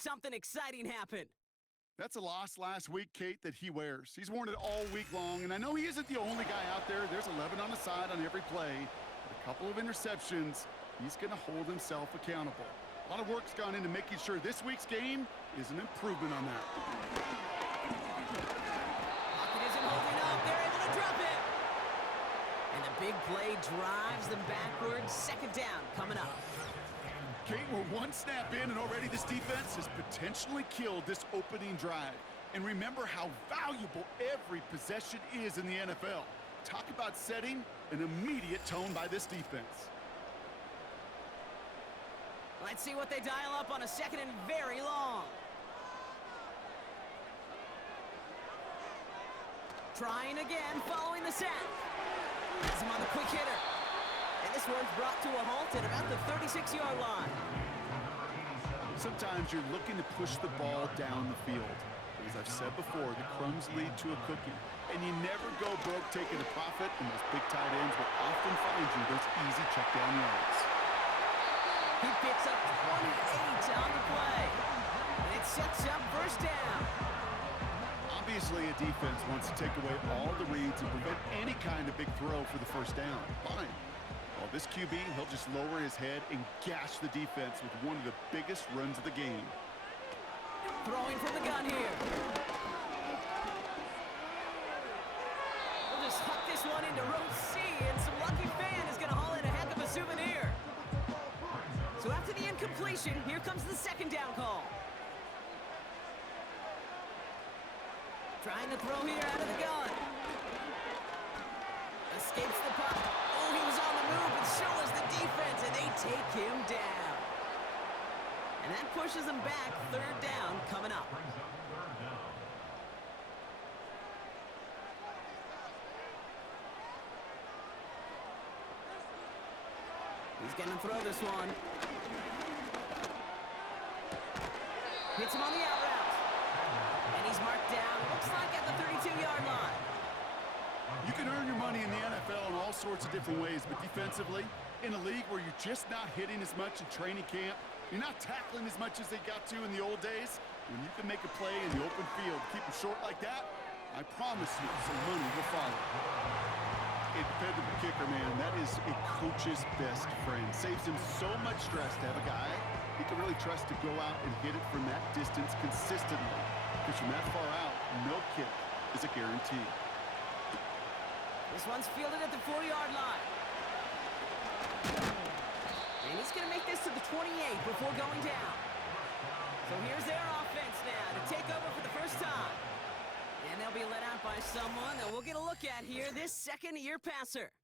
Something exciting happened. That's a loss last week, Kate, that he wears. He's worn it all week long, and I know he isn't the only guy out there. There's 11 on the side on every play. But a couple of interceptions, he's going to hold himself accountable. A lot of work's gone into making sure this week's game is an improvement on that. Pocket isn't holding up. They're able to drop it. And the big play drives them backwards. Second down coming up. Kate, we're one snap in, and already this defense has potentially killed this opening drive. And remember how valuable every possession is in the NFL. Talk about setting an immediate tone by this defense. Let's see what they dial up on a second and very long. Trying again, following the sack. Has him on the quick hitter. And this one's brought to a halt at about the 36-yard line. Sometimes you're looking to push the ball down the field. As I've said before, the crumbs lead to a cookie. And you never go broke taking a profit, and those big tight ends will often find you those easy check-down yards. He picks up 28 on the play. And it sets up first down. Obviously, a defense wants to take away all the reads and prevent any kind of big throw for the first down. Fine. Well, this QB, he'll just lower his head and gash the defense with one of the biggest runs of the game. Throwing from the gun here. We'll just huck this one into row C, and some lucky fan is going to haul in a heck of a souvenir. So after the incompletion, here comes the second down call. Trying to throw here out of the gun. Escapes the puck. Oh, he was on the move, but so was the defense, and they take him down. And that pushes them back. Third down coming up. He's going to throw this one. Hits him on the out route. And he's marked down, looks like at the 32-yard line. You can earn your money in the NFL in all sorts of different ways, but defensively, in a league where you're just not hitting as much in training camp, you're not tackling as much as they got to in the old days, when you can make a play in the open field, keep them short like that, I promise you some money will follow. A dependable kicker, man, that is a coach's best friend. Saves him so much stress to have a guy he can really trust to go out and hit it from that distance consistently. Because from that far out, no kick is a guarantee. This one's fielded at the 40-yard line. And he's going to make this to the 28 before going down. So here's their offense now to take over for the first time. And they'll be let out by someone that we'll get a look at here, this second-year passer.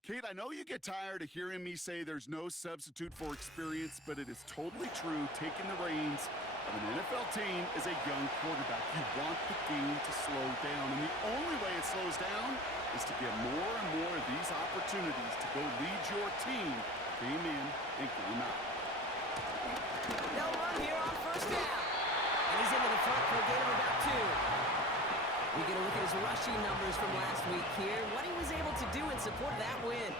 Kate, I know you get tired of hearing me say there's no substitute for experience, but it is totally true. Taking the reins of an NFL team is a young quarterback. You want the game to slow down, and the only way it slows down is to get more and more of these opportunities to go lead your team game in and game out. No run here on first down. And he's into the front for a gain of about 2. We get a look at his rushing numbers from last week here, what he was able to do in support of that win.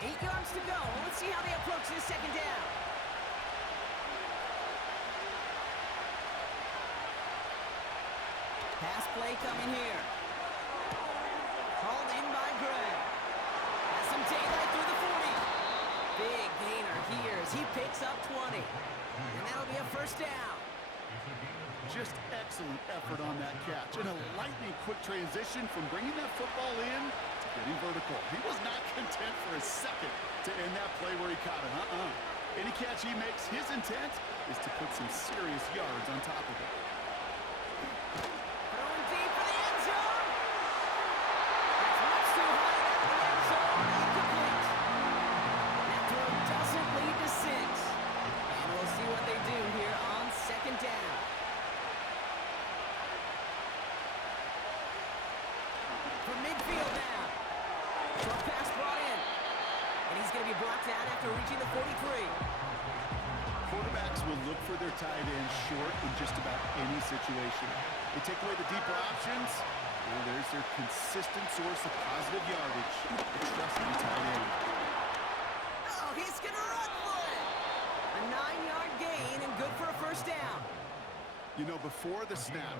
Eight yards to go. Let's see how they approach this second down. Pass play coming here. Hauled in by Gray. Has some daylight through the 40. Big gainer here as he picks up 20. And that'll be a first down. Just excellent effort on that catch. And a lightning quick transition from bringing that football in to getting vertical. He was not content for a second to end that play where he caught it. Any catch he makes, his intent is to put some serious yards on top of it. Throwing deep for the end zone. That's much too high at the end zone. Incomplete. That throw doesn't lead to 6. And we'll see what they do here on second down. From midfield now. Short pass brought in. And he's going to be brought down after reaching the 43. Quarterbacks will look for their tight end short in just about any situation. They take away the deeper options, and there's their consistent source of positive yardage, the trusty tight end. You know, before the snap,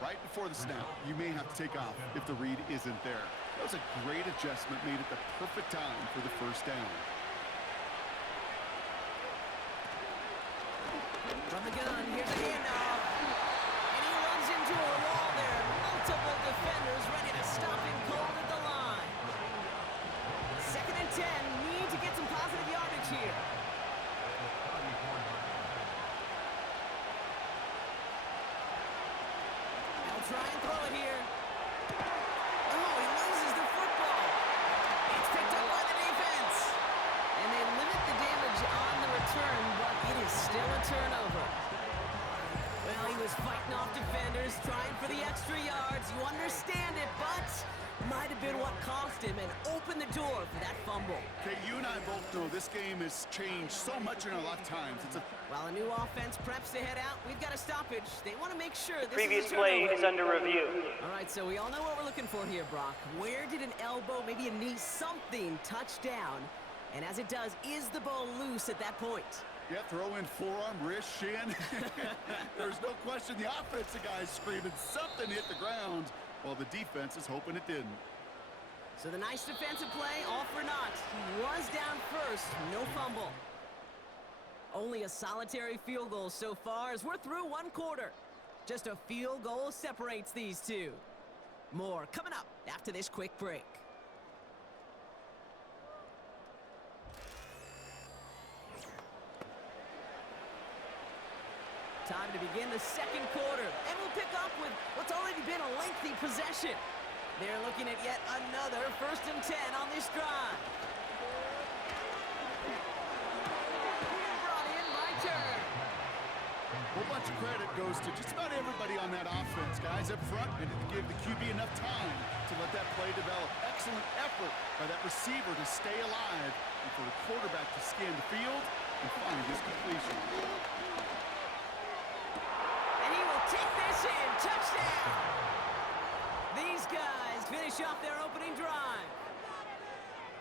right before the snap, you may have to take off if the read isn't there. That was a great adjustment made at the perfect time for the first down. From the gun, here's a handoff. And he runs into a wall there. Multiple defenders ready to stop him cold at the line. 2nd and 10. Need to get some positive yardage here. They'll try and throw it here. Oh, he loses the football. It's picked up by the defense. And they limit the damage on the return, but it is still a turnover. Well, he was fighting off defenders, trying for the extra yards. You understand it, but might have been what cost him and opened the door for that fumble. Okay, you and I both know this game has changed so much in our lifetimes. While a new offense preps to head out, we've got a stoppage. They want to make sure this Previous is a play turnover. is under review. All right, so we all know what we're looking for here, Brock. Where did an elbow, maybe a knee, something touch down? And as it does, is the ball loose at that point? Yeah, throw in forearm, wrist, shin. There's no question the offensive guy's screaming something hit the ground while the defense is hoping it didn't. So the nice defensive play, all for naught. He was down first, no fumble. Only a solitary field goal so far as we're through one quarter. Just a field goal separates these two. More coming up after this quick break. Time to begin the second quarter, and we'll pick up with what's already been a lengthy possession. They're looking at yet another 1st and 10 on this drive. Brought in by Turner. A whole bunch of credit goes to just about everybody on that offense. Guys up front needed to give the QB enough time to let that play develop. Excellent effort by that receiver to stay alive and for the quarterback to scan the field and find his completion. And he will take this in. Touchdown! These guys finish off their opening drive.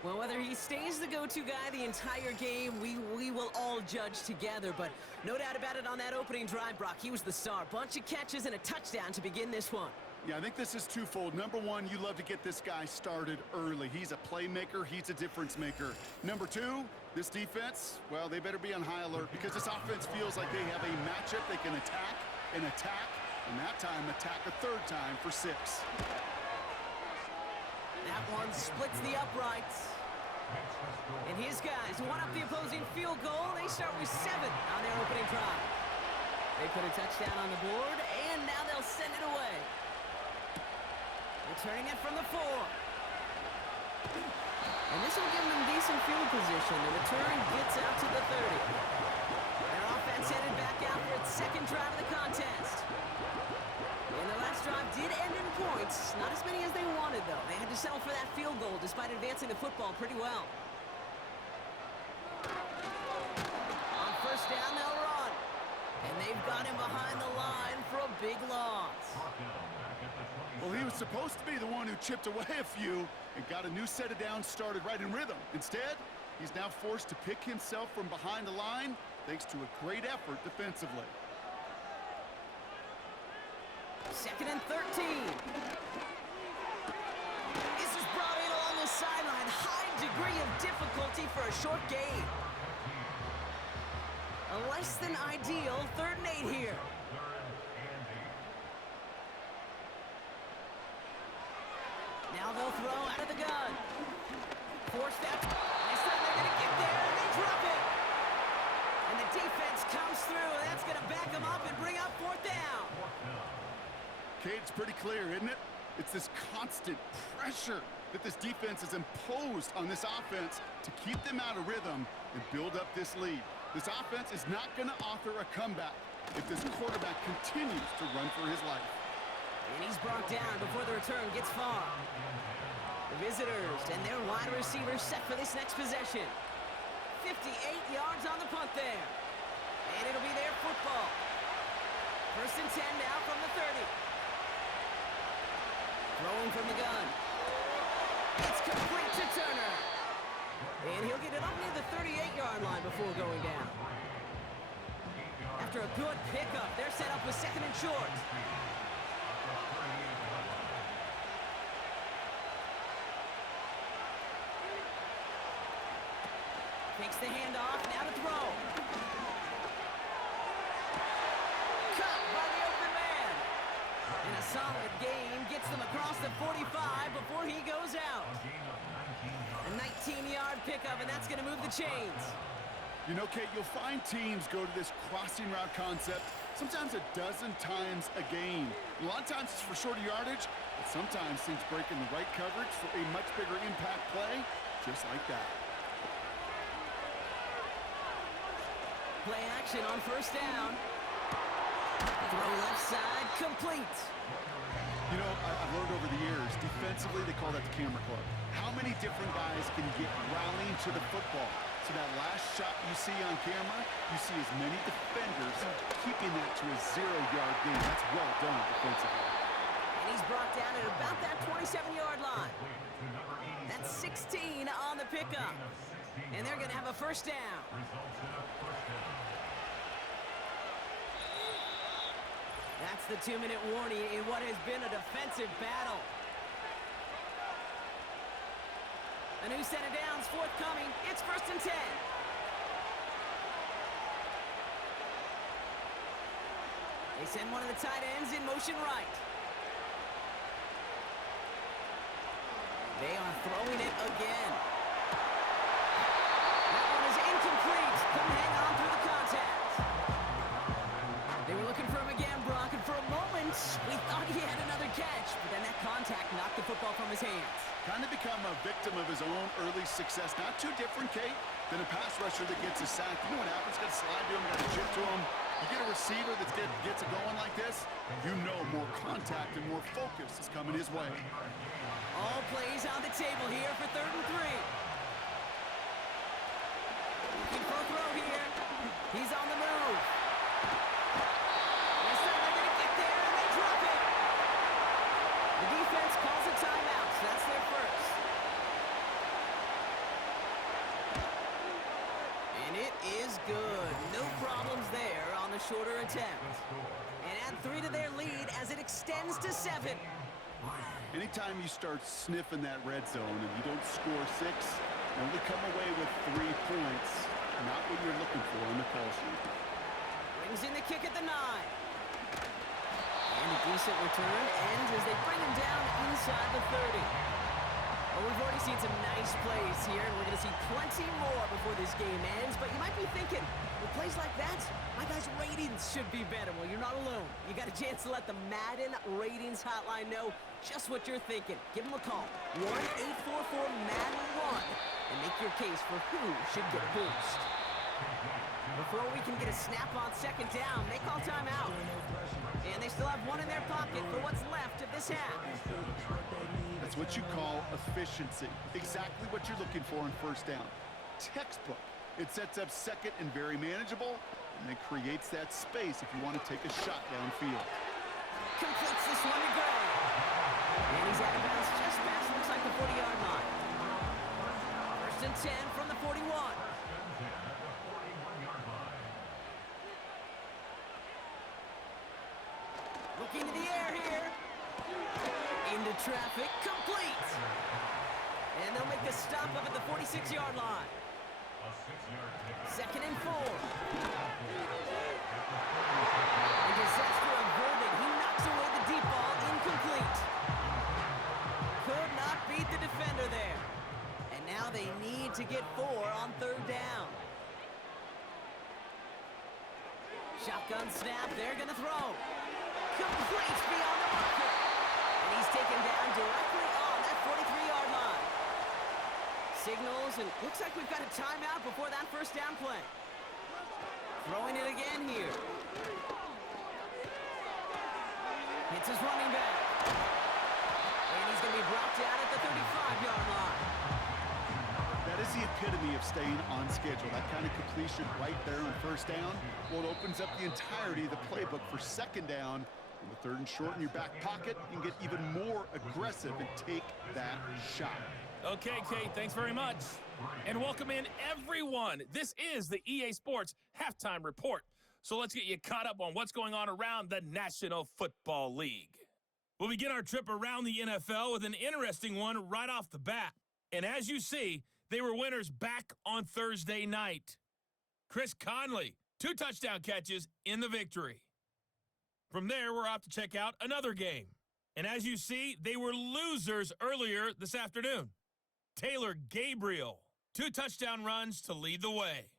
Well, whether he stays the go-to guy the entire game, we will all judge together. But no doubt about it, on that opening drive, Brock, he was the star. Bunch of catches and a touchdown to begin this one. Yeah, I think this is twofold. Number one, you love to get this guy started early. He's a playmaker. He's a difference maker. Number two, this defense, well, they better be on high alert because this offense feels like they have a matchup they can attack, and that time attack a third time for 6. That one splits the uprights. And his guys one up the opposing field goal. They start with 7 on their opening drive. They put a touchdown on the board, and now they'll send it away. Returning it from the 4. And this will give them decent field position. The return gets out to the 30. Their offense headed back out for its second drive of the contest. And the last drive did end in points. Not as many as they wanted, though. They had to settle for that field goal despite advancing the football pretty well. On 1st down, they'll run. And they've got him behind the line for a big loss. Well, he was supposed to be the one who chipped away a few and got a new set of downs started right in rhythm. Instead, he's now forced to pick himself from behind the line thanks to a great effort defensively. 2nd and 13. This is brought in along the sideline. High degree of difficulty for a short gain. A less than ideal 3rd and 8 here. Now they'll throw out of the gun. Force that. This time they're going to get there, and they drop it. And the defense comes through, and that's going to back them up and bring up 4th down. Okay, it's pretty clear, isn't it? It's this constant pressure that this defense has imposed on this offense to keep them out of rhythm and build up this lead. This offense is not going to author a comeback if this quarterback continues to run for his life. And he's brought down before the return gets far. The visitors and their wide receivers set for this next possession. 58 yards on the punt there. And it'll be their football. 1st and 10 now from the 30. Throwing from the gun. It's complete to Turner. And he'll get it up near the 38-yard line before going down. After a good pickup, they're set up with second and short. Takes the handoff, now to throw. Cut by the open man. And a solid gain gets them across the 45 before he goes out. A 19-yard pickup, and that's going to move the chains. You know, Kate, you'll find teams go to this crossing route concept sometimes a dozen times a game. A lot of times it's for shorter yardage, but sometimes things break in the right coverage for a much bigger impact play, just like that. Play action on first down. Throw left side, complete. You know, I've learned over the years, defensively, they call that the camera club. How many different guys can get rallying to the football? So that last shot you see on camera, you see as many defenders keeping that to a 0-yard gain. That's well done defensively. And he's brought down at about that 27-yard line. That's 16 on the pickup. And they're going to have a first down. That's the 2-minute warning in what has been a defensive battle. A new set of downs forthcoming. It's first and 10. They send one of the tight ends in motion right. They are throwing it again. That one is incomplete. Couldn't hang on through the contact. They were looking for him again, Brock, and for a moment, we thought he had another catch, but then that contact knocked the football from his hands. Kind of become a victim of his own early success. Not too different, Kate, than a pass rusher that gets a sack. You know what happens? Got to slide to him, got to chip to him. You get a receiver that gets it going like this, you know more contact and more focus is coming his way. All plays on the table here for 3rd and 3. Looking for a throw here. He's on the move. Yes, sir, they're going to get there, and they drop it. The defense calls a timeout, so that's their first. And it is good. No problems there on the shorter attempt. And add 3 to their lead as it extends to 7. Anytime you start sniffing that red zone and you don't score 6, you only come away with 3 points. Not what you're looking for in the call sheet. Brings in the kick at the 9. And a decent return ends as they bring him down inside the 30. Well, we've already seen some nice plays here, and we're going to see plenty more before this game ends. But you might be thinking, with plays like that, my guys' ratings should be better. Well, you're not alone. You got a chance to let the Madden Ratings Hotline know just what you're thinking. Give them a call, 1-844-MADDEN-1, and make your case for who should get a boost. Before we can get a snap on second down, they call timeout. And they still have one in their pocket for what's left of this half. That's what you call efficiency. Exactly what you're looking for on first down. Textbook. It sets up second and very manageable, and then creates that space if you want to take a shot downfield. Completes this one to Gray. And he's out of bounds just past, looks like the 40-yard line. First and 10 from the 41. Looking to the air here. Into traffic, complete. And they'll make the stop up at the 46-yard line. Second and 4. And disaster averted. He knocks away the deep ball, incomplete. Could not beat the defender there. And now they need to get 4 on 3rd down. Shotgun snap, they're gonna throw. Complete beyond the marker. And he's taken down directly on that 43-yard line. Signals, and looks like we've got a timeout before that first down play. Throwing it again here. Hits his running back. And he's going to be brought down at the 35-yard line. That is the epitome of staying on schedule. That kind of completion right there on first down. Well, it opens up the entirety of the playbook for second down. And with 3rd and short in your back pocket, you can get even more aggressive and take that shot. Okay, Kate, thanks very much. And welcome in everyone. This is the EA Sports Halftime Report. So let's get you caught up on what's going on around the National Football League. We'll begin our trip around the NFL with an interesting one right off the bat. And as you see, they were winners back on Thursday night. Chris Conley, 2 touchdown catches in the victory. From there, we're off to check out another game. And as you see, they were losers earlier this afternoon. Taylor Gabriel, 2 touchdown runs to lead the way.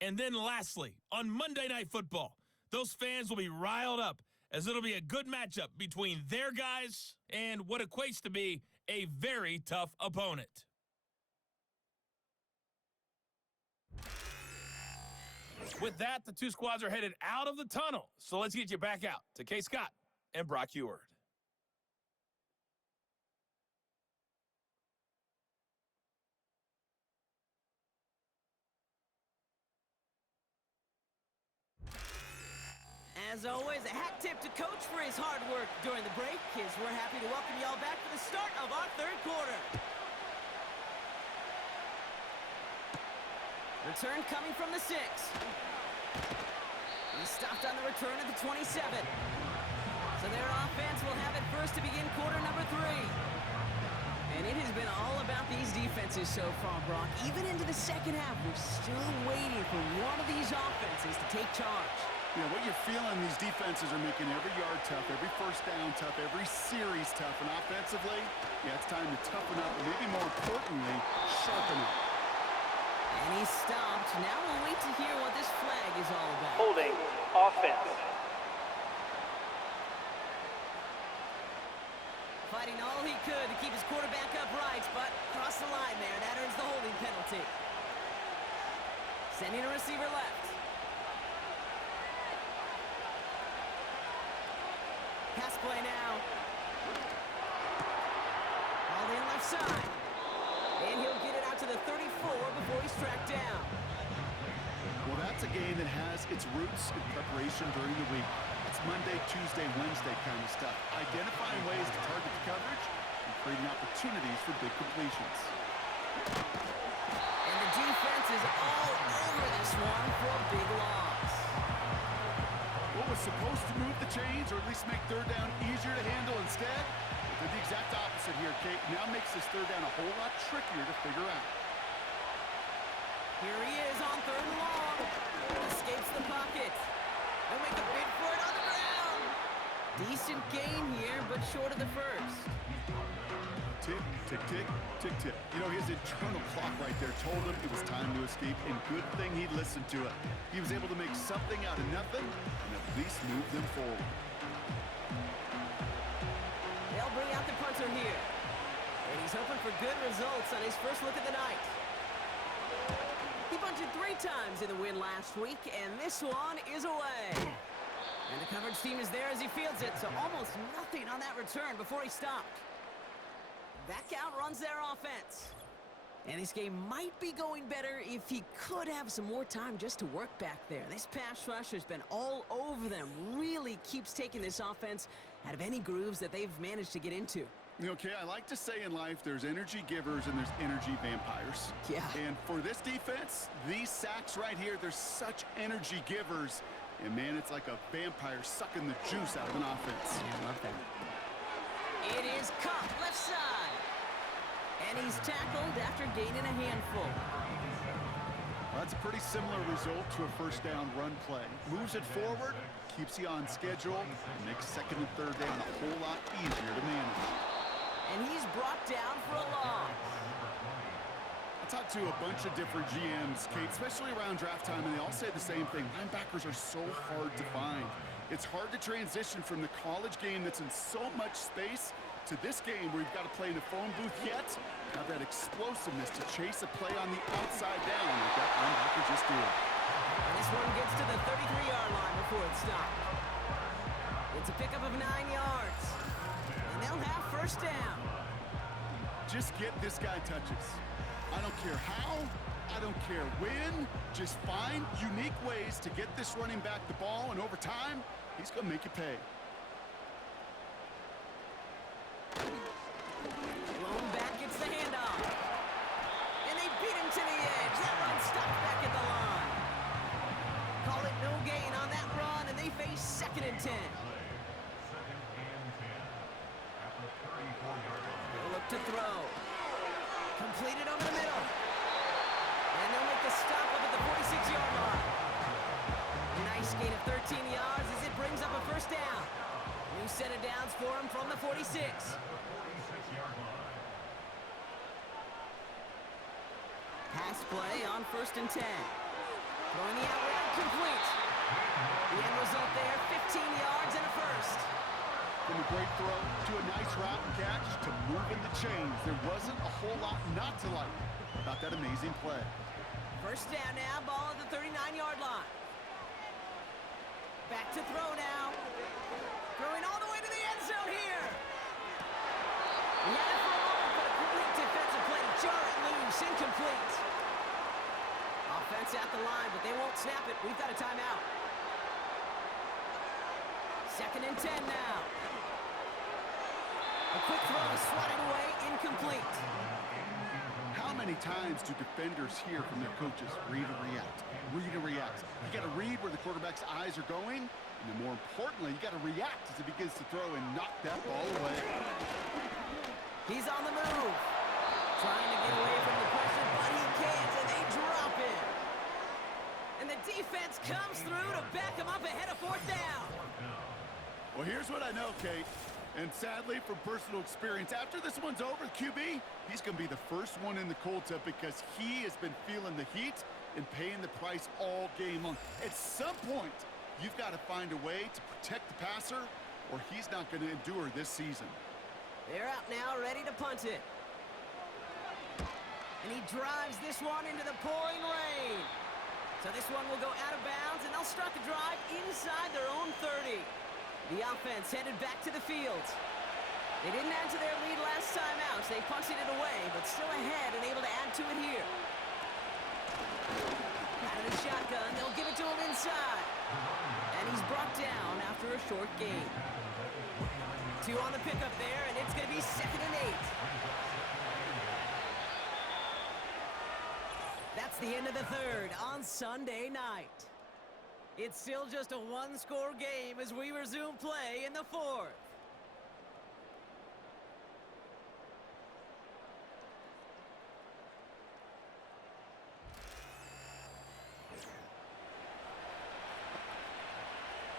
And then lastly, on Monday Night Football, those fans will be riled up as it'll be a good matchup between their guys and what equates to be a very tough opponent. With that, the 2 squads are headed out of the tunnel. So let's get you back out to Kay Scott and Brock Heward. As always, a hat tip to Coach for his hard work during the break, as we're happy to welcome y'all back for the start of our 3rd quarter. Return coming from the 6. He stopped on the return at the 27. So their offense will have it first to begin quarter number 3. And it has been all about these defenses so far, Brock. Even into the second half, we're still waiting for one of these offenses to take charge. You know, what you're feeling, these defenses are making every yard tough, every first down tough, every series tough. And offensively, yeah, it's time to toughen up, and maybe more importantly, sharpen up. And he's stopped. Now we'll wait to hear what this flag is all about. Holding offense. Fighting all he could to keep his quarterback upright, but crossed the line there. That earns the holding penalty. Sending a receiver left. Pass play now. All in left side. And he'll get it out to the 34 before he's tracked down. Well, that's a game that has its roots in preparation during the week. It's Monday, Tuesday, Wednesday kind of stuff. Identifying ways to target the coverage and creating opportunities for big completions. And the defense is all over this one for a big loss. What was supposed to move the chains, or at least make 3rd down easier to handle instead, did the exact opposite here, Kate. Now makes this 3rd down a whole lot trickier to figure out. Here he is on 3rd and long. Escapes the pocket. He'll make a bid for it on the ground. Decent gain here, but short of the first. Tick, tick, tick, tick, tick. You know, his internal clock right there told him it was time to escape, and good thing he listened to it. He was able to make something out of nothing and at least move them forward. They'll bring out the punter here. And he's hoping for good results on his first look at the night. He bunted 3 times in the win last week, and this one is away. And the coverage team is there as he fields it, so almost nothing on that return before he stopped. Back out runs their offense. And this game might be going better if he could have some more time just to work back there. This pass rush has been all over them. Really keeps taking this offense out of any grooves that they've managed to get into. Okay, I like to say in life there's energy givers and there's energy vampires. Yeah. And for this defense, these sacks right here, they're such energy givers. And man, it's like a vampire sucking the juice out of an offense. Yeah, I love that. It is Cup, left side. And he's tackled after gaining a handful. Well, that's a pretty similar result to a first down run play. Moves it forward, keeps you on schedule, and makes 2nd and 3rd down a whole lot easier to manage. And he's brought down for a loss. I talked to a bunch of different GMs, Kate, especially around draft time, and they all say the same thing. Linebackers are so hard to find. It's hard to transition from the college game that's in so much space to this game where you've got to play in a phone booth yet have that explosiveness to chase a play on the outside down like that linebacker just did. And this one gets to the 33-yard line before it's stopped. It's a pickup of 9 yards. And they'll have first down. Just get this guy touches. I don't care how, I don't care when, just find unique ways to get this running back the ball, and over time, he's going to make you pay. Blown back gets the handoff. And they beat him to the edge. That run stopped back at the line. Call it no gain complete it over the middle. And they'll make the stop up at the 46-yard line. A nice gain of 13 yards as it brings up a first down. New set of downs for him from the 46. Pass play on 1st and 10. Throwing the out route complete. The end result there, 15 yards and a first. From a great throw to a nice route and catch to moving the chains. There wasn't a whole lot not to like about that amazing play. First down now, ball at the 39-yard line. Back to throw now. Throwing all the way to the end zone here. He had it for a moment, but a complete defensive play to jar it loose. Incomplete. Offense at the line, but they won't snap it. We've got a timeout. 2nd and 10 now. A quick throw swatted away, incomplete. How many times do defenders hear from their coaches, read and react, read and react? You got to read where the quarterback's eyes are going, and then more importantly, you got to react as he begins to throw and knock that ball away. He's on the move. Trying to get away from the pressure, but he can't, and they drop him. And the defense comes through to back him up ahead of 4th down. Well, here's what I know, Kate. And sadly, from personal experience, after this one's over, QB, he's going to be the first one in the cold tub because he has been feeling the heat and paying the price all game long. At some point, you've got to find a way to protect the passer or he's not going to endure this season. They're out now, ready to punt it. And he drives this one into the pouring rain. So this one will go out of bounds, and they'll start the drive inside their own 30. The offense headed back to the field. They didn't add to their lead last time out, so they punted it away, but still ahead and able to add to it here. Out of the shotgun, they'll give it to him inside. And he's brought down after a short gain. 2 on the pickup there, and it's going to be 2nd and 8. That's the end of the 3rd on Sunday night. It's still just a one-score game as we resume play in the 4th.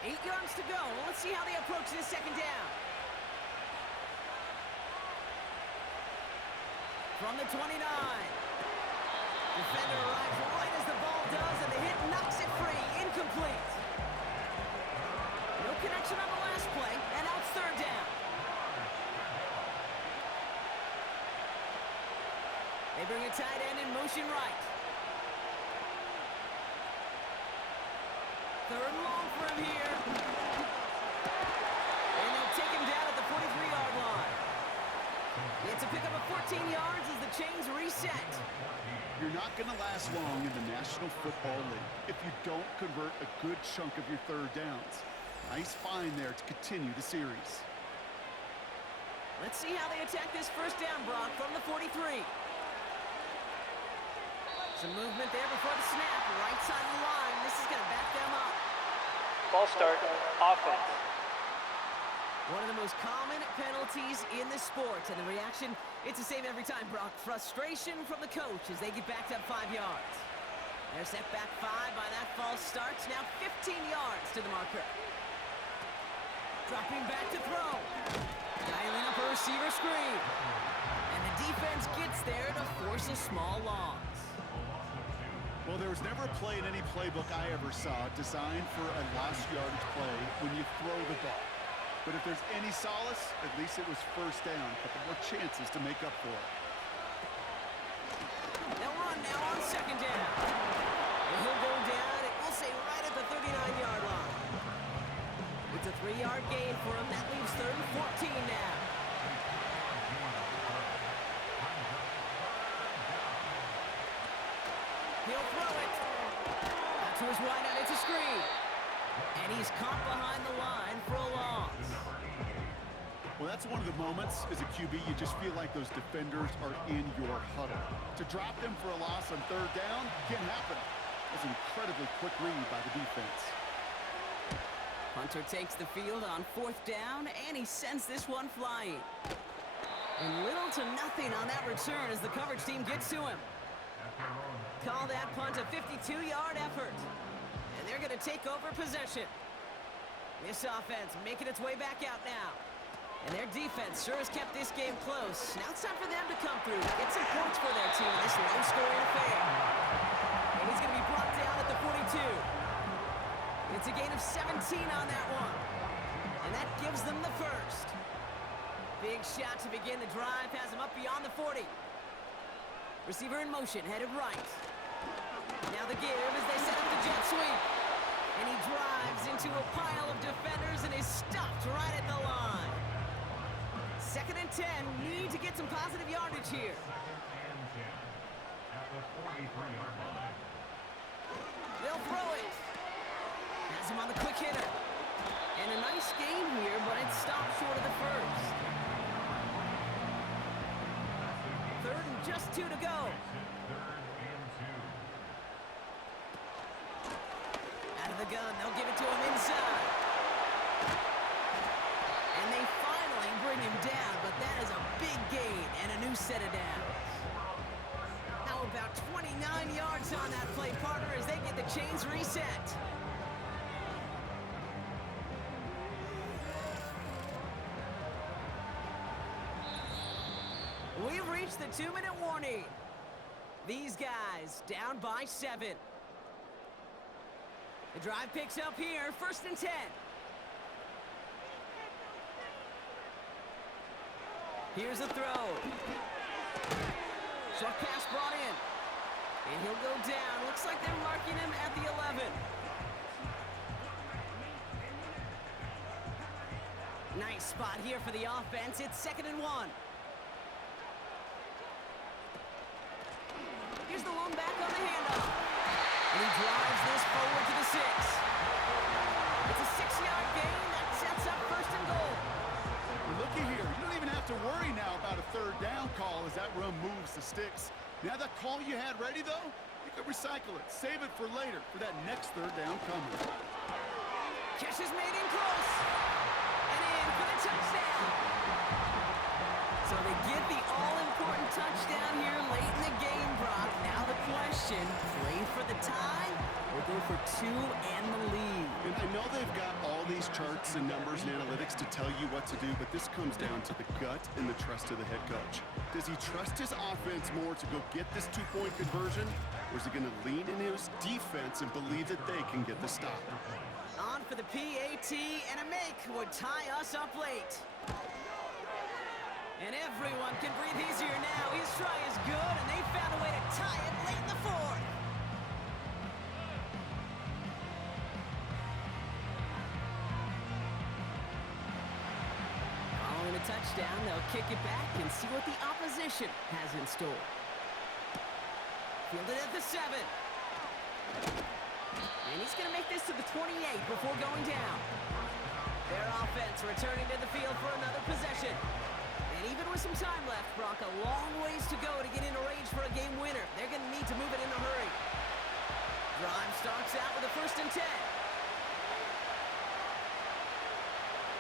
Eight yards to go. Let's see how they approach this 2nd down. From the 29. Defender arrives right as the ball does, and the hit knocks it free. Incomplete. No connection on the last play, and now it's 3rd down. They bring a tight end in motion right. 3rd and long for him here. And they'll take him down at the 43-yard line. It's a pickup of 14 yards as the chains reset. You're not going to last long in the National Football League if you don't convert a good chunk of your 3rd downs. Nice find there to continue the series. Let's see how they attack this 1st down, Brock, from the 43. Some movement there before the snap. Right side of the line. This is going to back them up. Ball start, offense. One of the most common penalties in the sport, and the reaction, it's the same every time, Brock. Frustration from the coach as they get backed up 5 yards. They're set back 5 by that false start. Now 15 yards to the marker. Dropping back to throw. Dialing up a receiver screen. And the defense gets there to force a small loss. Well, there was never a play in any playbook I ever saw designed for a last yardage play when you throw the ball. But if there's any solace, at least it was 1st down. A couple more chances to make up for it. They'll run now on 2nd down. And he'll go down, and we'll say right at the 39-yard line. It's a 3-yard gain for him. That leaves 3rd and 14 now. He'll throw it. Out to his wide out. It's a screen. And he's caught behind the line for a loss. Well, that's one of the moments as a QB you just feel like those defenders are in your huddle. To drop them for a loss on 3rd down can't happen. That's an incredibly quick read by the defense. Hunter takes the field on 4th down, and he sends this one flying. And little to nothing on that return as the coverage team gets to him. Call that punt a 52-yard effort. And they're going to take over possession. This offense making its way back out now. And their defense sure has kept this game close. Now it's time for them to come through, get some points for their team in this low-scoring affair. And he's going to be brought down at the 42. It's a gain of 17 on that one. And that gives them the first. Big shot to begin the drive, has him up beyond the 40. Receiver in motion, headed right. Now the give as they set up the jet sweep. And he drives into a pile of defenders and is stopped right at the line. 2nd and 10, need to get some positive yardage here. They'll throw it. Has him on the quick hitter. And a nice game here, but it's stopped short of the first. 3rd and just 2 to go. Out of the gun, they'll give it to him inside. And they finally bring him down, but that is a big gain and a new set of downs. Now about 29 yards on that play, partner, as they get the chains reset. We've reached the 2-minute warning. These guys down by 7. The drive picks up here, 1st and 10. Here's a throw. Short pass brought in. And he'll go down. Looks like they're marking him at the 11. Nice spot here for the offense. It's 2nd and 1. Here's the lone back on the handoff. And he drives this forward to the 6. It's a 6-yard gain that sets up 1st and goal. Well, looky here. You don't even have to worry now about a 3rd down call as that run moves the sticks. Now that call you had ready, though, you can recycle it. Save it for later for that next 3rd down coming. Catch is made in close. And in for the touchdown. So they get the all-important touchdown here late in the game, Brock. Now the question, play for the tie or go for 2 and the lead? And I know they've got all these charts and numbers and analytics to tell you what to do, but this comes down to the gut and the trust of the head coach. Does he trust his offense more to go get this 2-point conversion, or is he going to lean in his defense and believe that they can get the stop? On for the PAT, and a make would tie us up late. And everyone can breathe easier now. His try is good, and they found a way to tie it late in the 4th. Following a touchdown, they'll kick it back and see what the opposition has in store. Fielded at the 7. And he's going to make this to the 28 before going down. Their offense returning to the field for another possession. And even with some time left, Brock, a long ways to go to get into range for a game winner. They're going to need to move it in a hurry. Drive starts out with a 1st and 10.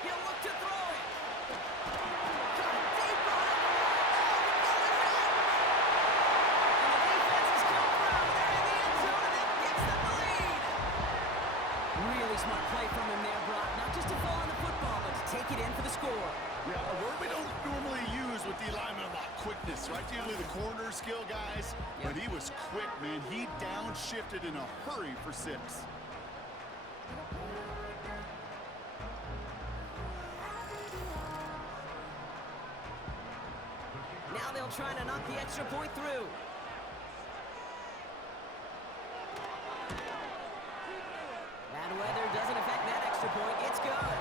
He'll look to throw it. Got it deep behind the line. And the defense has come through. They're in the end zone, and that gets them the lead. Really smart play from him there, Brock. Not just to fall on the football, but to take it in for the score. Yeah, a word we don't normally use with the alignment a lot, quickness, right? Usually the corner skill guys, but he was quick, man. He downshifted in a hurry for 6. Now they'll try to knock the extra point through. Bad weather doesn't affect that extra point. It's good.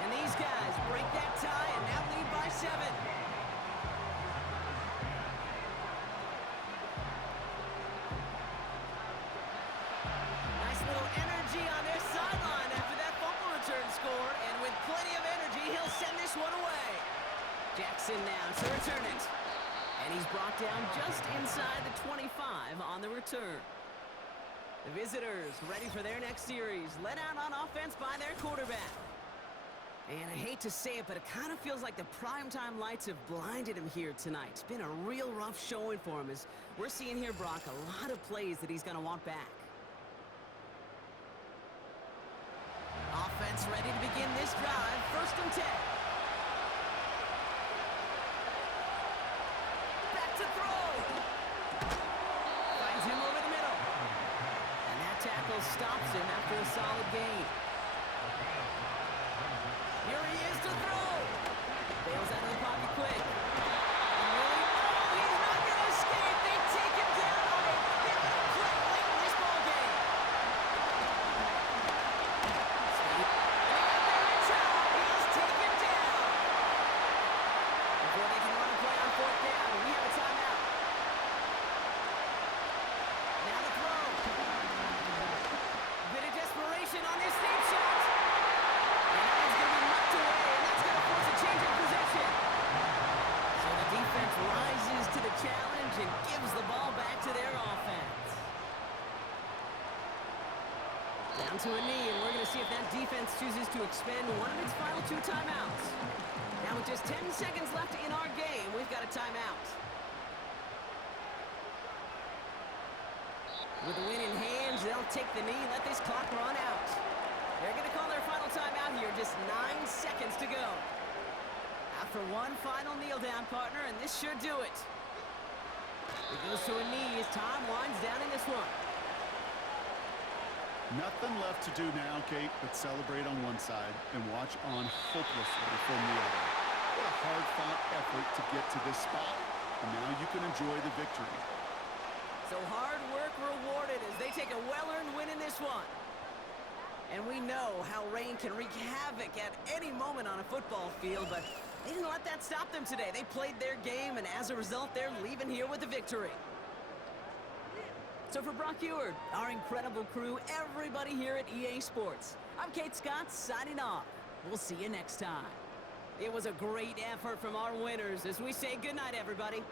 And these guys break that tie and now lead by 7. Nice little energy on their sideline after that fumble return score. And with plenty of energy, he'll send this one away. Jackson now to return it. And he's brought down just inside the 25 on the return. The visitors ready for their next series, led out on offense by their quarterback. And I hate to say it, but it kind of feels like the primetime lights have blinded him here tonight. It's been a real rough showing for him as we're seeing here, Brock, a lot of plays that he's going to want back. Offense ready to begin this drive. 1st and 10. Back to throw. Finds him over the middle. And that tackle stops him after a solid gain. Here he is to throw. Bails out of the pocket quick. And really, he's not going to escape. They take him down on a pivotal play late in this ballgame. He's taken down. Before they can run a play on 4th down, we have a timeout. Now the throw. A bit of desperation on this deep shot. And that one's going to be knocked away, and that's going to force a change of possession. So the defense rises to the challenge and gives the ball back to their offense. Down to a knee, and we're going to see if that defense chooses to expend one of its final 2 timeouts. Now with just 10 seconds left in our game, we've got a timeout. With the win in hand, they'll take the knee, let this clock run out. They're going to call their final timeout here, just 9 seconds to go. After one final kneel down, partner, and this should do it. It goes to a knee as time winds down in this one. Nothing left to do now, Kate, but celebrate on one side and watch on hopelessly from the other. What a hard-fought effort to get to this spot, and now you can enjoy the victory. So hard work rewarded as they take a well-earned win in this one. And we know how rain can wreak havoc at any moment on a football field, but they didn't let that stop them today. They played their game, and as a result, they're leaving here with a victory. So for Brock Eward, our incredible crew, everybody here at EA Sports, I'm Kate Scott signing off. We'll see you next time. It was a great effort from our winners as we say goodnight, everybody.